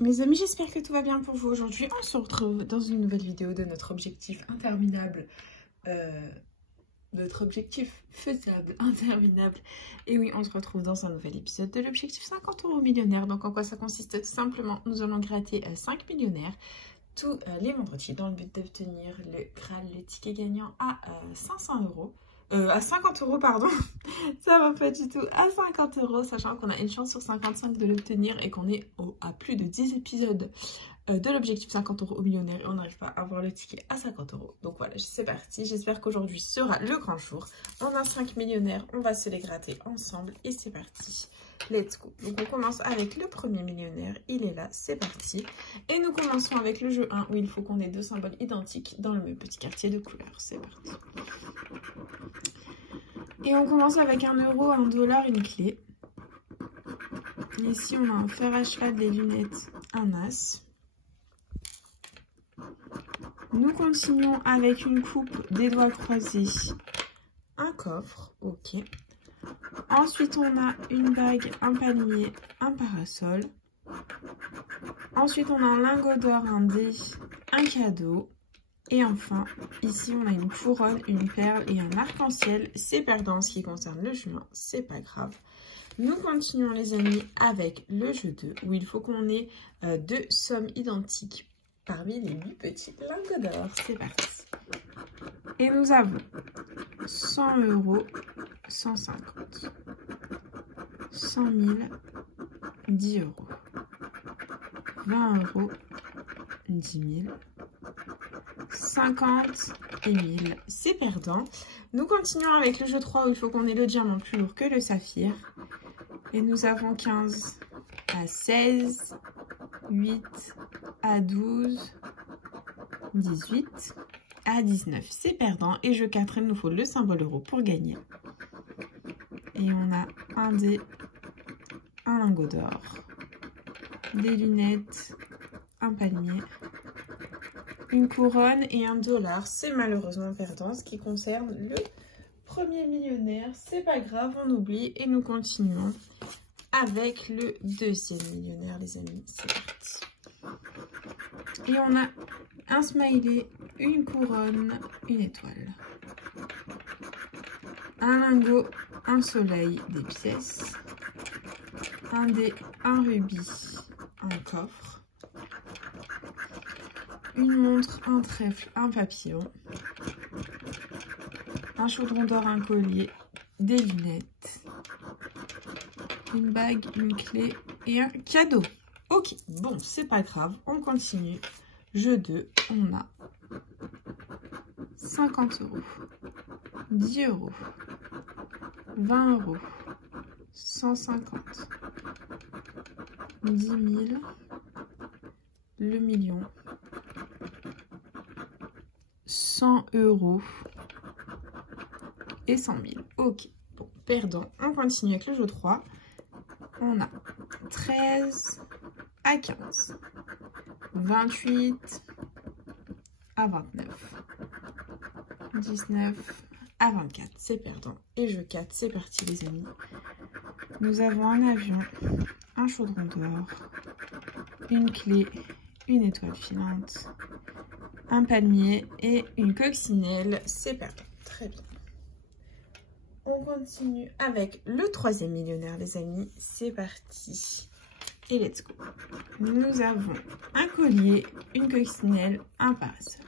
Mes amis, j'espère que tout va bien pour vous aujourd'hui. On se retrouve dans une nouvelle vidéo de notre objectif interminable. Notre objectif faisable, interminable. Et oui, on se retrouve dans un nouvel épisode de l'objectif 50 € millionnaire. Donc en quoi ça consiste? Tout simplement, nous allons gratter 5 millionnaires tous les vendredis dans le but d'obtenir le Graal, le ticket gagnant à 500 €. À 50 €, pardon, ça va pas du tout, à 50 €, sachant qu'on a une chance sur 55 de l'obtenir et qu'on est à plus de 10 épisodes de l'objectif 50 € millionnaire et on n'arrive pas à avoir le ticket à 50 €. Donc voilà, c'est parti, j'espère qu'aujourd'hui sera le grand jour. On a 5 millionnaires, on va se les gratter ensemble et c'est parti. Let's go. Donc on commence avec le premier millionnaire, il est là, c'est parti. Et nous commençons avec le jeu 1 où il faut qu'on ait deux symboles identiques dans le même petit quartier de couleurs. C'est parti. Et on commence avec 1 €, 1 $, une clé. Ici on a un fer à cheval, des lunettes, un as. Nous continuons avec une coupe, des doigts croisés, un coffre, ok. Ensuite, on a une bague, un palmier, un parasol. Ensuite, on a un lingot d'or, un dé, un cadeau. Et enfin, ici, on a une couronne, une perle et un arc-en-ciel. C'est perdant en ce qui concerne le chemin, c'est pas grave. Nous continuons, les amis, avec le jeu 2, où il faut qu'on ait deux sommes identiques parmi les 8 petits lingots d'or. C'est parti. Et nous avons 100 €, 150, 100 000, 10 €, 20 €, 10 000, 50 et 1000. C'est perdant. Nous continuons avec le jeu 3 où il faut qu'on ait le diamant plus lourd que le saphir. Et nous avons 15 à 16, 8 à 12, 18 à 19. C'est perdant. Et jeu 4, il nous faut le symbole euro pour gagner. Et on a un dé, un lingot d'or, des lunettes, un palmier, une couronne et 1 $. C'est malheureusement perdant ce qui concerne le premier millionnaire. C'est pas grave, on oublie et nous continuons avec le deuxième millionnaire, les amis. C'est parti. Et on a un smiley, une couronne, une étoile, un lingot, un soleil, des pièces, un dé, un rubis, un coffre, une montre, un trèfle, un papillon, un chaudron d'or, un collier, des lunettes, une bague, une clé et un cadeau. Ok, bon, c'est pas grave, on continue. Jeu 2, on a 50 €, 10 €, 20 €, 150, 10 000, le million, 100 € et 100 000. Ok, bon, perdant. On continue avec le jeu 3. On a 13 à 15, 28 à 29, 19 à 24. C'est perdant. Et jeu 4, c'est parti, les amis. Nous avons un avion, un chaudron d'or, une clé, une étoile filante, un palmier et une coccinelle. C'est perdant. Très bien. On continue avec le troisième millionnaire, les amis. C'est parti. Et let's go. Nous avons un collier, une coccinelle, un parasol.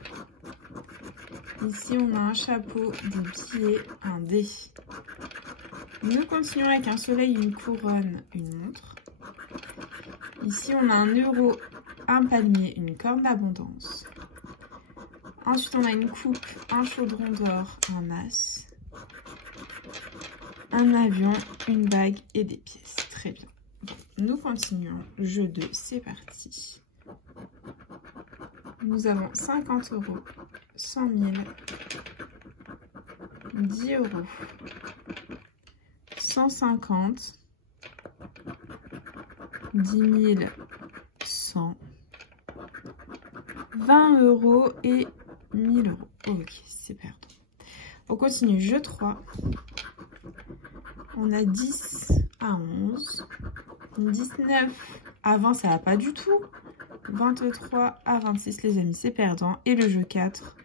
Ici, on a un chapeau, des billets, un dé. Nous continuons avec un soleil, une couronne, une montre. Ici, on a 1 €, un palmier, une corne d'abondance. Ensuite, on a une coupe, un chaudron d'or, un as, un avion, une bague et des pièces. Très bien. Nous continuons. Jeu 2, c'est parti. Nous avons 50 €, 100 000, 10 €, 150, 10 000, 100, 20 € et 1000 €. Ok, c'est perdant. On continue. Jeu 3. On a 10 à 11, 19 à 20, ça va pas du tout. 23 à 26, les amis, c'est perdant. Et le jeu 4,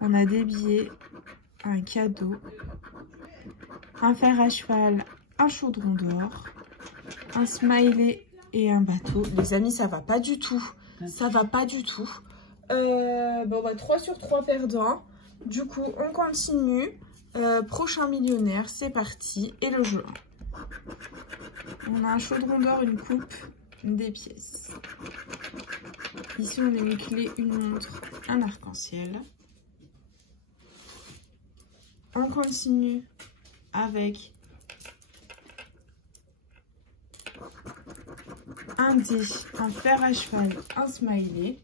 on a des billets, un cadeau, un fer à cheval, un chaudron d'or, un smiley et un bateau. Les amis, ça va pas du tout. Ça va pas du tout. Bon, bah, 3 sur 3 perdants. Du coup, on continue. Prochain millionnaire, c'est parti. Et le jeu 1. On a un chaudron d'or, une coupe, des pièces. Ici, on a une clé, une montre, un arc-en-ciel. On continue avec un dé, un fer à cheval, un smiley.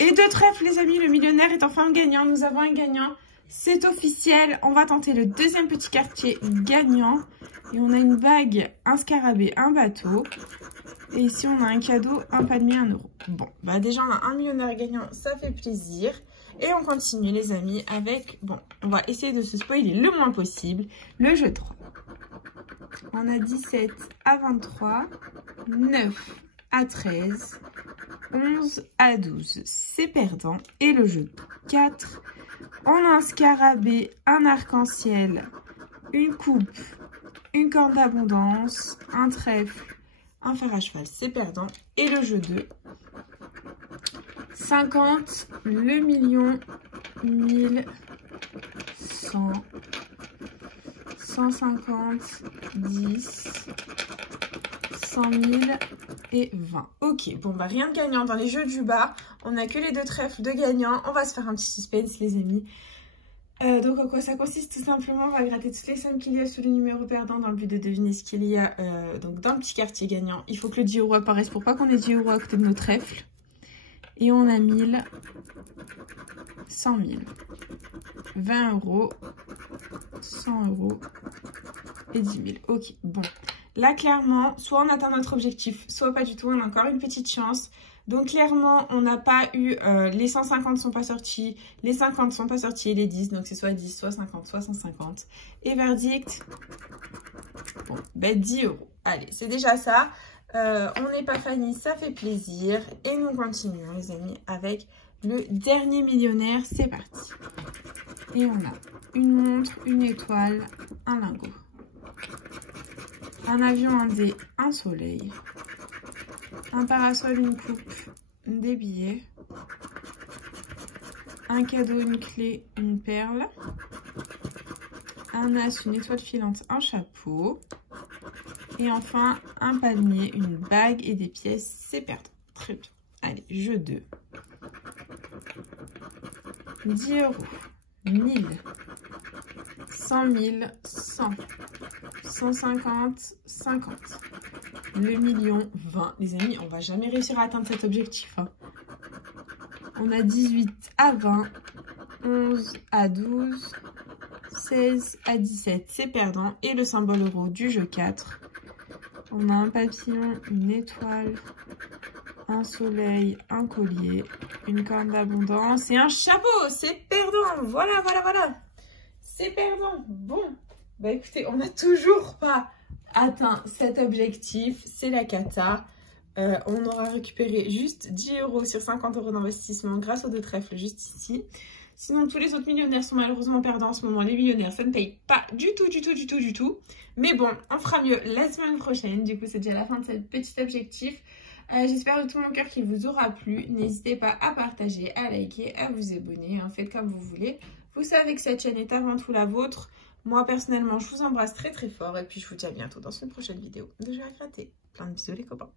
Et 2 trèfles, les amis. Le millionnaire est enfin gagnant. Nous avons un gagnant. C'est officiel. On va tenter le deuxième petit quartier gagnant. Et on a une bague, un scarabée, un bateau. Et ici, on a un cadeau, un palmier, 1 euro. Bon, bah déjà, on a un millionnaire gagnant. Ça fait plaisir. Et on continue, les amis, avec... Bon, on va essayer de se spoiler le moins possible. Le jeu 3. On a 17 à 23, 9 à 13, 11 à 12. C'est perdant. Et le jeu 4. On a un scarabée, un arc-en-ciel, une coupe, une corne d'abondance, un trèfle, un fer à cheval. C'est perdant. Et le jeu 2. 50, le million, 1000, 100, 150, 10, 100 000 et 20. Ok, bon bah rien de gagnant dans les jeux du bas. On n'a que les 2 trèfles de gagnants. On va se faire un petit suspense, les amis. Donc en quoi ça consiste? Tout simplement, on va gratter toutes les sommes qu'il y a sous les numéros perdants dans le but de deviner ce qu'il y a donc dans le petit quartier gagnant. Il faut que le 10 € apparaisse pour pas qu'on ait 10 € à côté de nos trèfles. Et on a 1000, 100 000, 20 €, 100 € et 10 000. Ok, bon. Là, clairement, soit on atteint notre objectif, soit pas du tout. On a encore une petite chance. Donc, clairement, on n'a pas eu... les 150 ne sont pas sortis, les 50 ne sont pas sortis et les 10. Donc, c'est soit 10, soit 50, soit 150. Et verdict, bon, ben 10 €. Allez, c'est déjà ça. On n'est pas Fanny, ça fait plaisir. Et nous continuons, les amis, avec le dernier millionnaire. C'est parti. Et on a une montre, une étoile, un lingot, un avion, un dé, un soleil, un parasol, une coupe, des billets, un cadeau, une clé, une perle, un as, une étoile filante, un chapeau. Et enfin, un palmier, une bague et des pièces. C'est perdant. Très bien. Allez, jeu 2. 10 €, 1000, 100 000, 100, 150, 50. Le million, 20. Les amis, on va jamais réussir à atteindre cet objectif. Hein. On a 18 à 20, 11 à 12, 16 à 17. C'est perdant. Et le symbole euro du jeu 4. On a un papillon, une étoile, un soleil, un collier, une corne d'abondance et un chapeau. C'est perdant. Voilà, voilà, voilà. C'est perdant. Bon, bah écoutez, on n'a toujours pas atteint cet objectif. C'est la cata. On aura récupéré juste 10 € sur 50 € d'investissement grâce aux 2 trèfles juste ici. Sinon, tous les autres millionnaires sont malheureusement perdants en ce moment. Les millionnaires, ça ne paye pas du tout. Mais bon, on fera mieux la semaine prochaine. Du coup, c'est déjà la fin de ce petit objectif. J'espère de tout mon cœur qu'il vous aura plu. N'hésitez pas à partager, à liker, à vous abonner. Hein, faites comme vous voulez. Vous savez que cette chaîne est avant tout la vôtre. Moi, personnellement, je vous embrasse très fort. Et puis, je vous dis à bientôt dans une prochaine vidéo de Jeux à gratter. Plein de bisous les copains.